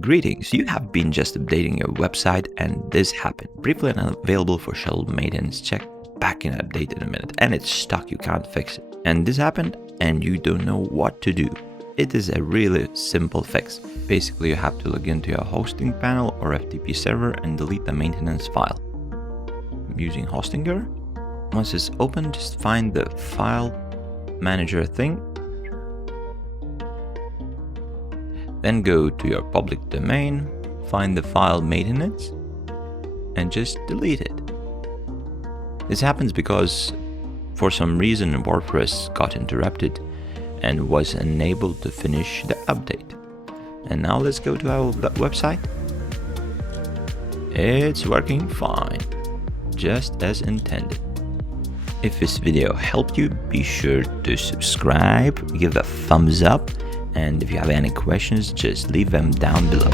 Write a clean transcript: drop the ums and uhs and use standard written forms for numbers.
Greetings, you have been just updating your website and this happened. Briefly unavailable for scheduled maintenance. Check back in update in a minute and it's stuck, you can't fix it. And this happened and you don't know what to do. It is a really simple fix. Basically, you have to log into your hosting panel or FTP server and delete the maintenance file. I'm using Hostinger. Once it's open, just find the file manager thing. Then go to your public domain, find the file maintenance, and just delete it. This happens because for some reason Wordpress got interrupted and was unable to finish the update. And now let's go to our website. It's working fine, just as intended. If this video helped you, be sure to subscribe, give a thumbs up, and if you have any questions, just leave them down below.